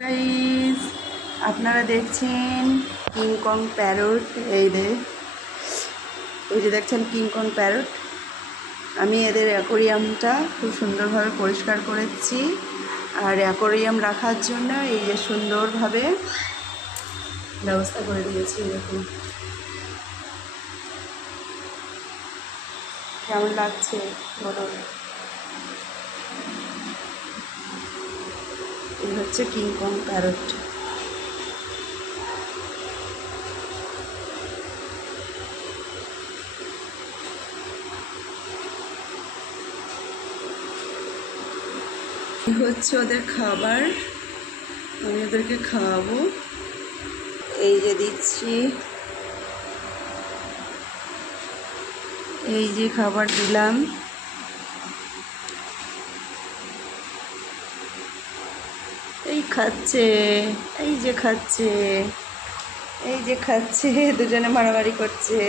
Guys, আপনারা দেখছেন King Kong parrot. এই যে দেখছেন কিংকং প্যারট। আমি এদের অ্যাকোরিয়ামটা খুব সুন্দরভাবে পরিষ্কার করেছি, আর অ্যাকোরিয়াম রাখার জন্য এই যে সুন্দরভাবে ব্যবস্থা করে দিয়েছি। দেখুন কেমন লাগছে বলুন। এই হচ্ছে কিংকং প্যারট। এই হচ্ছে ওদের খাবার, আমি ওদেরকে খাওয়াবো। এই যে দিচ্ছি, এই যে খাবার দিলাম। এই খাচ্ছে, এই যে খাচ্ছে, এই যে খাচ্ছে, দুজনে মারামারি করছে।